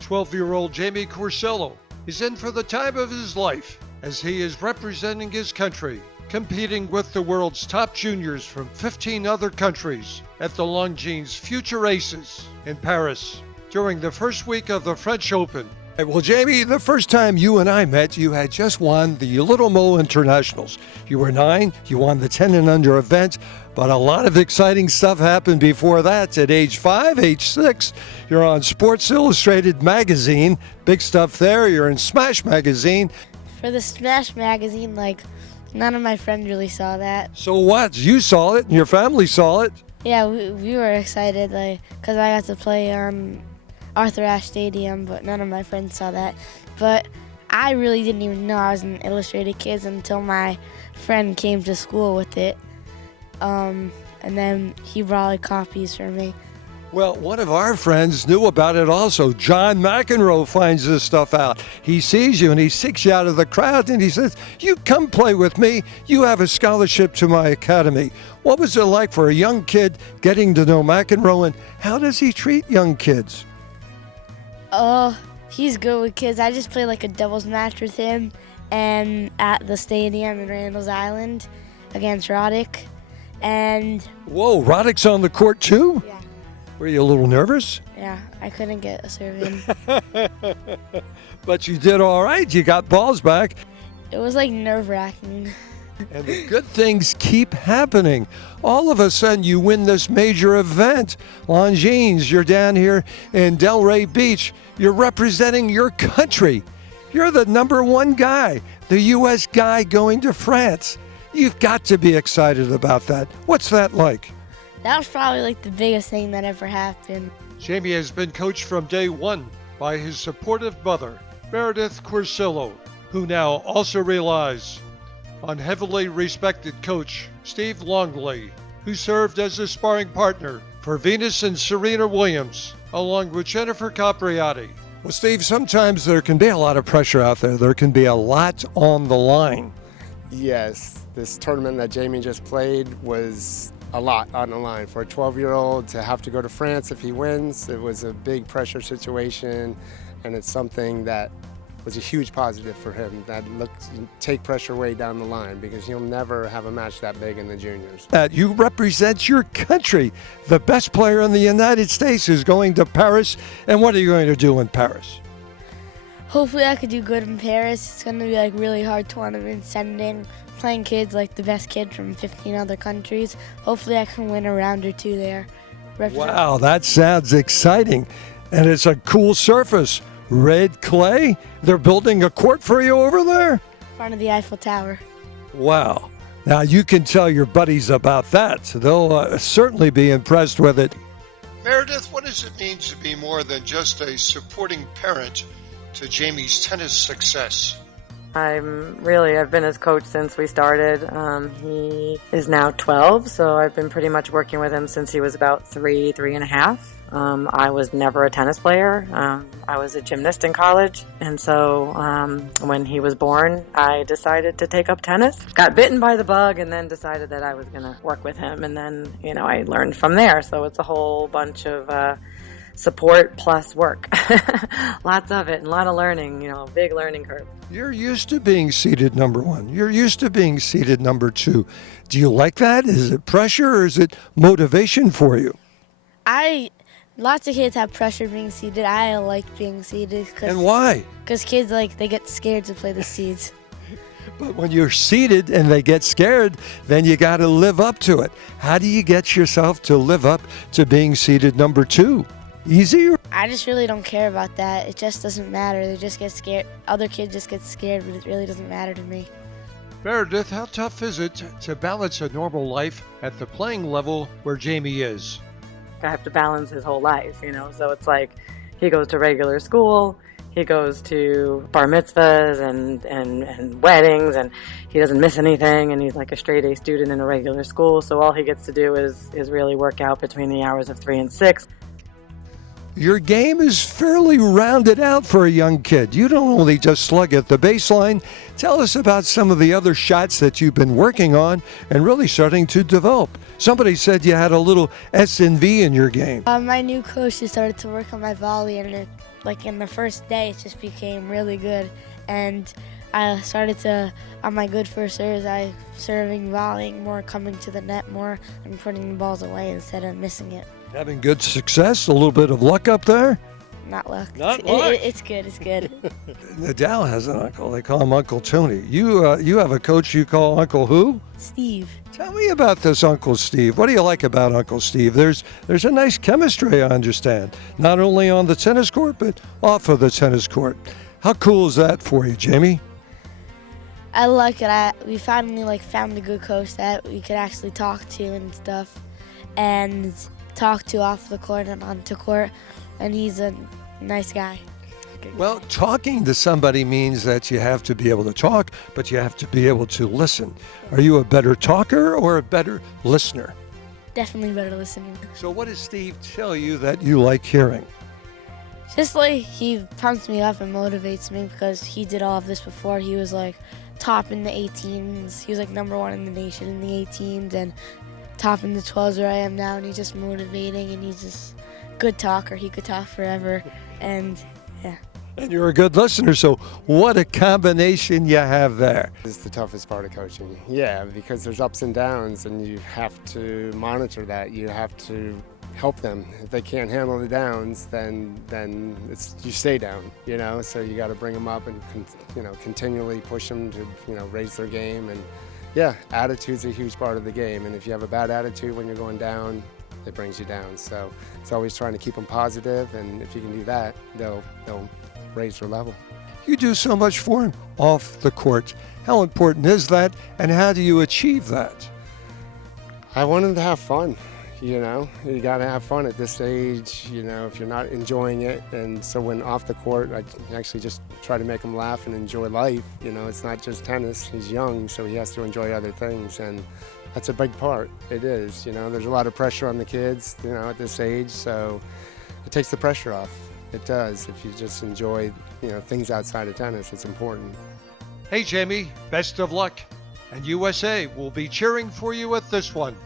12-year-old Jamie Corsillo is in for the time of his life as he is representing his country, competing with the world's top juniors from 15 other countries at the Longines Future Aces in Paris during the first week of the French Open. Well, Jamie, the first time you and I met, you had just won the Little Mo Internationals. You were 9, you won the 10 and under event, but a lot of exciting stuff happened before that. At age 5, age 6, you're on Sports Illustrated magazine. Big stuff there. You're in Smash magazine. For the Smash magazine, none of my friends really saw that. So what? You saw it and your family saw it? Yeah, we were excited, because I got to play on Arthur Ashe Stadium, but none of my friends saw that. But I really didn't even know I was in Illustrated Kids until my friend came to school with it. And then he brought copies for me. Well, one of our friends knew about it also. John McEnroe finds this stuff out. He sees you and he seeks you out of the crowd and he says, "You come play with me. You have a scholarship to my academy." What was it like for a young kid getting to know McEnroe, and how does he treat young kids? Oh, he's good with kids. I just played a doubles match with him and at the stadium in Randall's Island against Roddick. And whoa, Roddick's on the court too? Yeah. Were you a little nervous? Yeah, I couldn't get a serve in. But you did all right. You got balls back. It was nerve-wracking. And the good things keep happening. All of a sudden, you win this major event. Longines, you're down here in Delray Beach. You're representing your country. You're the number one guy, the U.S. guy going to France. You've got to be excited about that. What's that like? That was probably the biggest thing that ever happened. Jamie has been coached from day one by his supportive mother, Meredith Corsillo, who now also relies on heavily respected coach Steve Longley, who served as a sparring partner for Venus and Serena Williams, along with Jennifer Capriati. Well, Steve, sometimes there can be a lot of pressure out there. There can be a lot on the line. Yes, this tournament that Jamie just played was a lot on the line. For a 12-year-old to have to go to France if he wins, it was a big pressure situation, and it's something that was a huge positive for him. That take pressure way down the line, because he'll never have a match that big in the juniors. You represent your country. The best player in the United States is going to Paris, and what are you going to do in Paris? Hopefully I could do good in Paris. It's going to be really hard tournament, playing kids the best kid from 15 other countries. Hopefully I can win a round or two there. Wow, that sounds exciting. And it's a cool surface. Red clay? They're building a court for you over there? In front of the Eiffel Tower. Wow. Now you can tell your buddies about that. They'll certainly be impressed with it. Meredith, what does it mean to be more than just a supporting parent to Jamie's tennis success? I've been his coach since we started. He is now 12, so I've been pretty much working with him since he was about 3.5. I was never a tennis player. I was a gymnast in college, and so when he was born, I decided to take up tennis. Got bitten by the bug, and then decided that I was going to work with him, and then I learned from there. So it's a whole bunch of support plus work. Lots of it, and a lot of learning, big learning curve. You're used to being seeded number one. You're used to being seeded number two. Do you like that? Is it pressure or is it motivation for you? Lots of kids have pressure being seeded. I like being seeded. And why? Because kids, they get scared to play the seeds. But when you're seeded and they get scared, then you got to live up to it. How do you get yourself to live up to being seeded number two? Easy? I just really don't care about that. It just doesn't matter. They just get scared. Other kids just get scared, but it really doesn't matter to me. Meredith, how tough is it to balance a normal life at the playing level where Jamie is? I have to balance his whole life, so it's he goes to regular school, he goes to bar mitzvahs and weddings, and he doesn't miss anything, and he's a straight A student in a regular school, so all he gets to do is really work out between the hours of 3 and 6. Your game is fairly rounded out for a young kid. You don't only just slug at the baseline. Tell us about some of the other shots that you've been working on and really starting to develop. Somebody said you had a little S&V in your game. My new coach just started to work on my volley, and like in the first day, it just became really good. And I started to, on my good first serves, I serving, volleying more, coming to the net more, and putting the balls away instead of missing it. Having good success, a little bit of luck up there? Not luck. Not luck? It's good. It's good. Nadal has an uncle. They call him Uncle Tony. You have a coach you call Uncle who? Steve. Tell me about this Uncle Steve. What do you like about Uncle Steve? There's a nice chemistry, I understand, not only on the tennis court, but off of the tennis court. How cool is that for you, Jamie? I like it. We finally found a good coach that we could actually talk to and stuff, and talk to off the court and onto court, and he's a nice guy. Well, talking to somebody means that you have to be able to talk, but you have to be able to listen. Are you a better talker or a better listener? Definitely better listening. So what does Steve tell you that you like hearing? Just like he pumps me up and motivates me because he did all of this before. He was like top in the 18s. He was like number 1 in the nation in the 18s and top in the 12s where I am now. And he's just motivating and he's just good talker. He could talk forever. And yeah. And you're a good listener, so what a combination you have there. This is the toughest part of coaching. Yeah, because there's ups and downs, and you have to monitor that. You have to help them. If they can't handle the downs, then you stay down. So you got to bring them up and continually push them to raise their game. And yeah, attitude's a huge part of the game. And if you have a bad attitude when you're going down, it brings you down. So it's always trying to keep them positive, and if you can do that, they'll raise their level. You do so much for him off the court. How important is that, and how do you achieve that? I want them to have fun. You got to have fun at this age, if you're not enjoying it. And so when off the court, I actually just try to make him laugh and enjoy life. It's not just tennis. He's young, so he has to enjoy other things. And that's a big part. It is. There's a lot of pressure on the kids, at this age. So it takes the pressure off. It does. If you just enjoy, things outside of tennis, it's important. Hey, Jamie, best of luck. And USA will be cheering for you at this one.